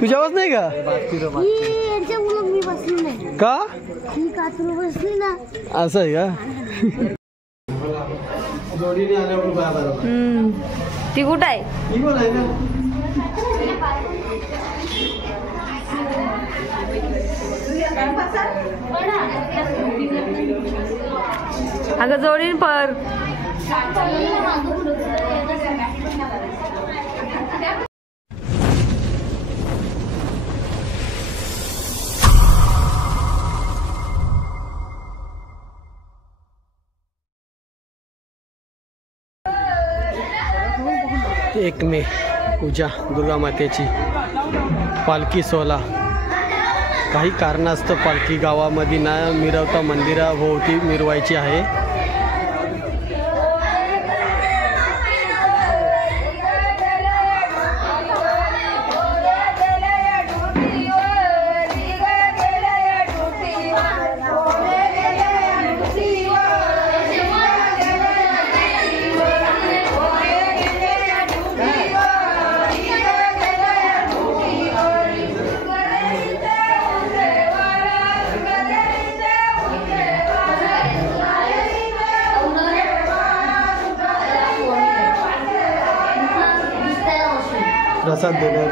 तुझ्यावर नाही का का असं आहे का? ती कुठं आहे? अगं जोडीन पर एक मे पूजा दुर्गा मातेची पालखी सोहळा काही कारणास्तव पालखी गावामध्ये न मिरवता मंदिराभोवती मिरवायची आहे. प्रसाद देणार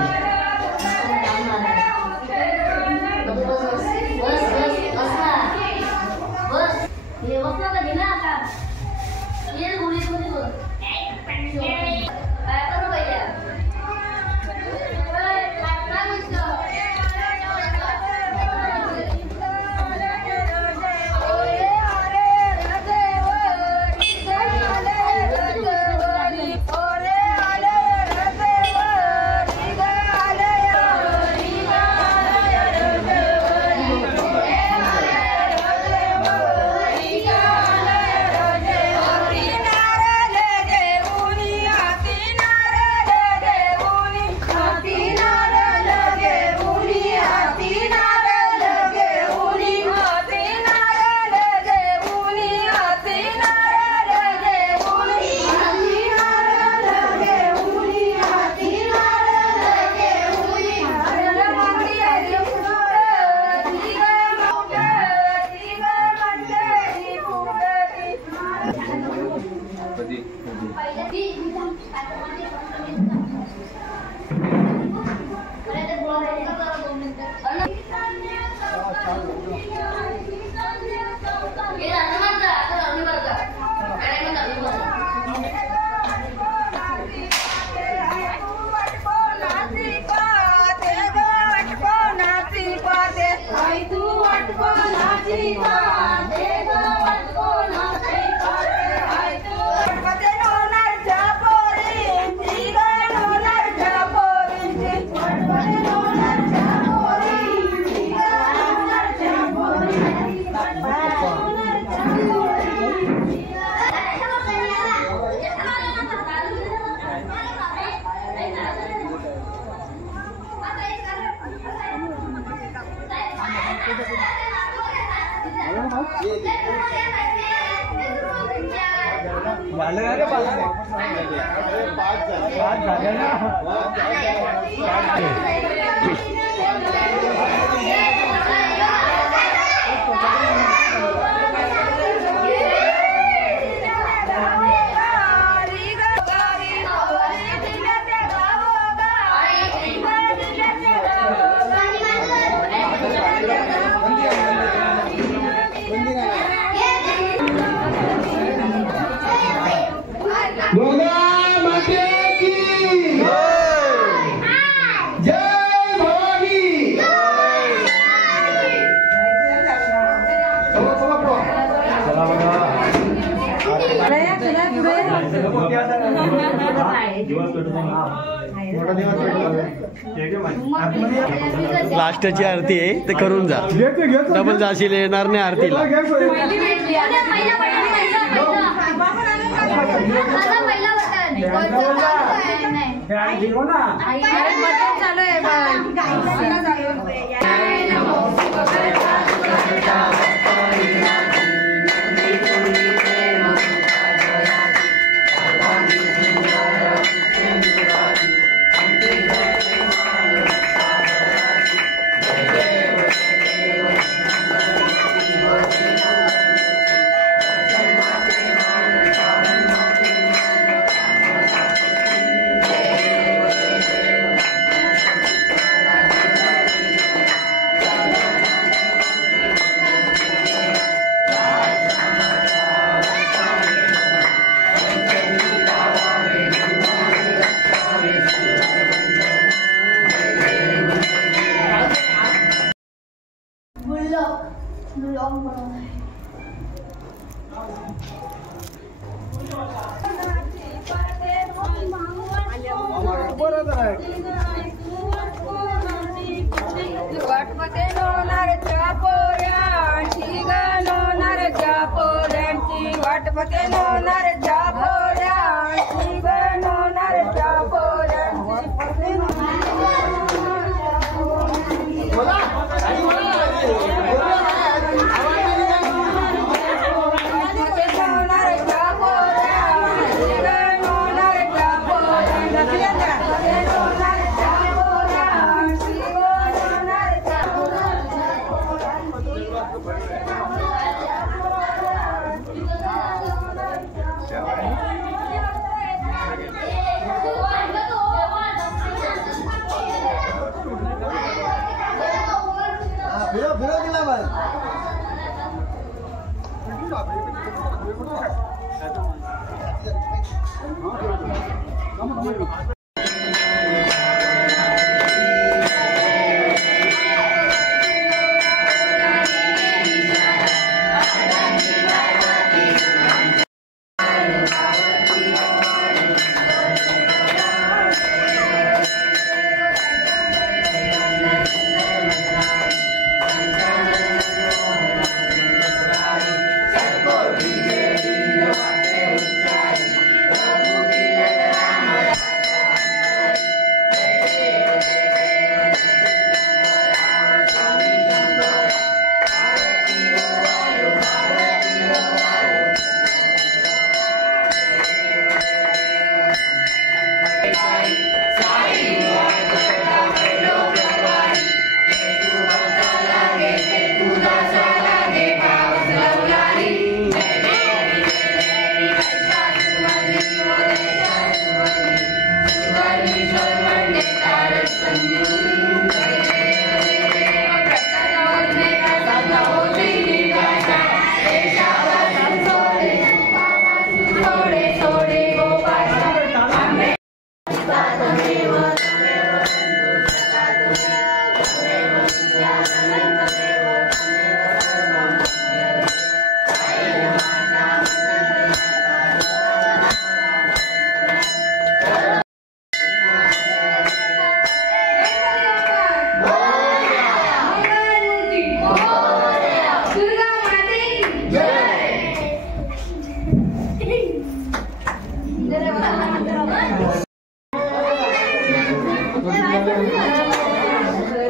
लास्टची आरती आहे ते करून जा. डबल जाशील येणार नाही आरतीला.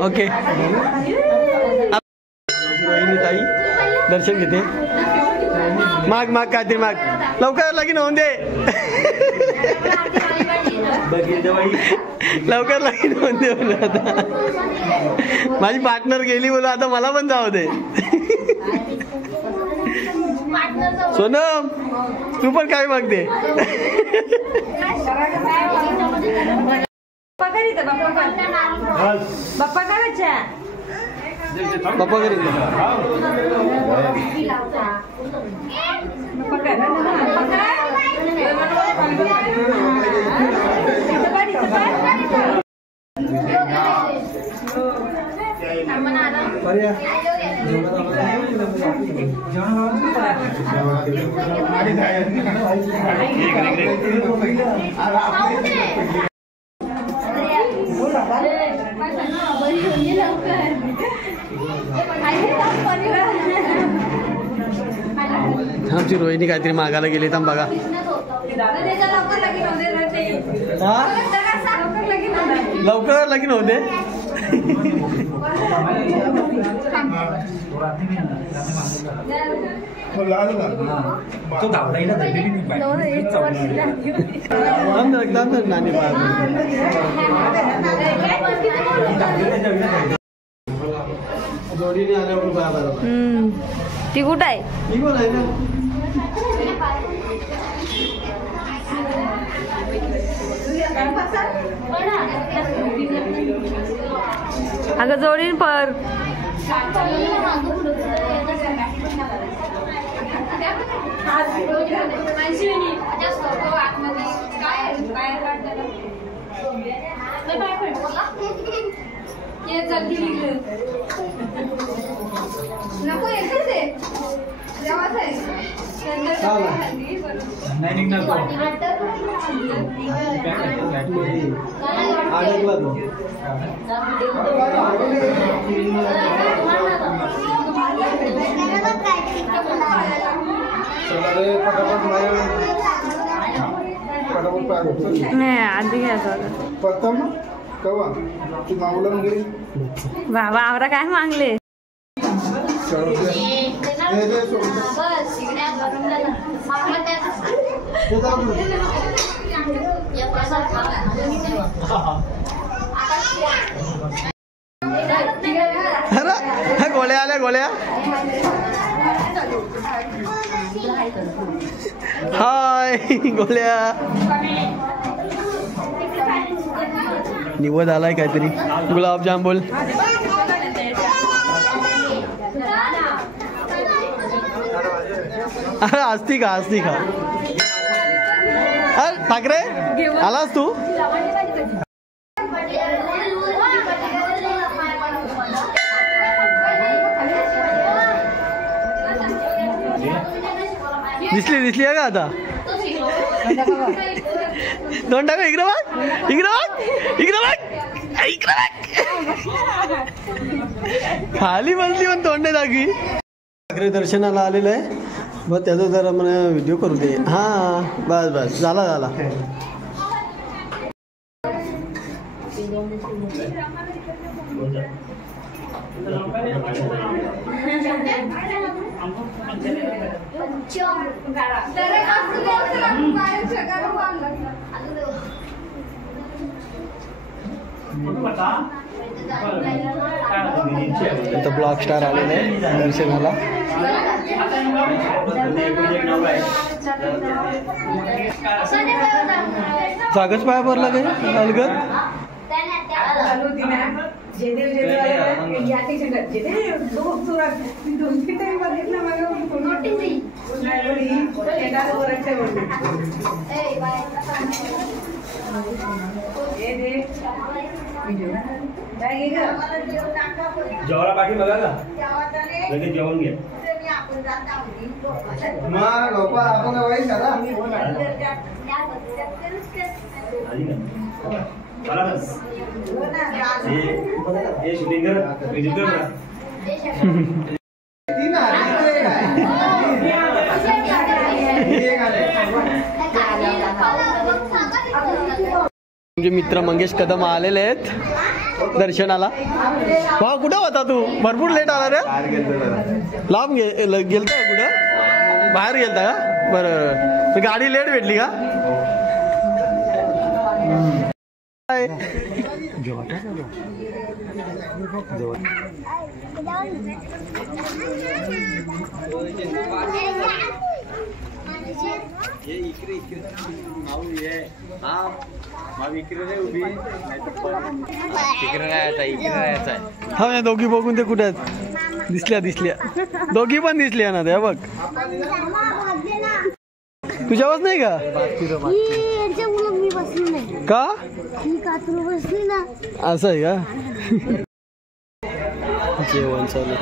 ओके रोहिणी ताई दर्शन घेते. माग माग काहीतरी माग लवकर लगीन होऊन दे. लवकर लगीन होऊन दे बोल. आता माझी पार्टनर गेली बोल आता मला पण जाऊ दे. सोनम तू पण काय मागते. बाप्पा करायच्या बाप्पा घरी आमची रोहिणी काहीतरी मागायला गेली थांब बघा. लवकर लगीन होते. तो धावला नानी जोडीने आल्यावर ती कुठं आहे. ती कोण आहे ना. अगं जोडीन पर नको एकच आहे जेवायचं आहे नाही निघणार तो. अडकला तो. चला नाही आधी घ्यायचं होतं. बाबा आवरा काय मागले. अरे गोळ्या आल्या गोळ्या. हाय गोळ्या. निवद आलाय काहीतरी गुलाबजाम बोल. अरे असती का अरे ठाकरे आलास तू. दिसली आहे का आता. दोन टाका इकडे बघ. खाली बसली पण तोंडे दाखवी. ठाकरे दर्शनाला आलेलं आहे. बस त्याचा जरा मला व्हिडिओ करू दे. हा बस झाला. इथं ब्लॉक स्टार आलेले आहे दर्शनाला. जागच पाया भरला काय अलगद. जेवायला पाठी बघा का लगेच जेवण घे. शूटिंग कर. तुमचे मित्र मंगेश कदम आलेले आहेत दर्शनाला. भाऊ कुठं होता तू. भरपूर लेट आला रे. लांब गेलता कुठं बाहेर गेलता का. बरं गाडी लेट भेटली का. हा दोघी बघून ते कुठे आहेत. दिसल्या दोघी पण दिसल्या ना त्या बघ. तुझ्यावर नाही का असं आहे का. जेवण चालू.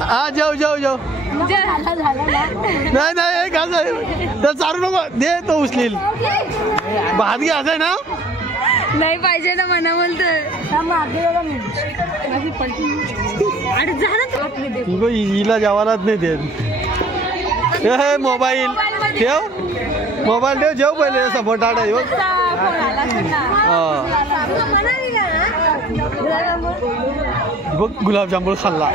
हा जाऊ नाही कसं तर चालू नको दे. तो उचलील भात घ्यायचा ना. नाही पाहिजे ना म्हणा म्हणतो. हिला जेवायलाच नाही देत. मोबाईल ठेव जेव पहिले सपोर्ट आठ आहे. बघ गुलाबजामुन खाल्ला.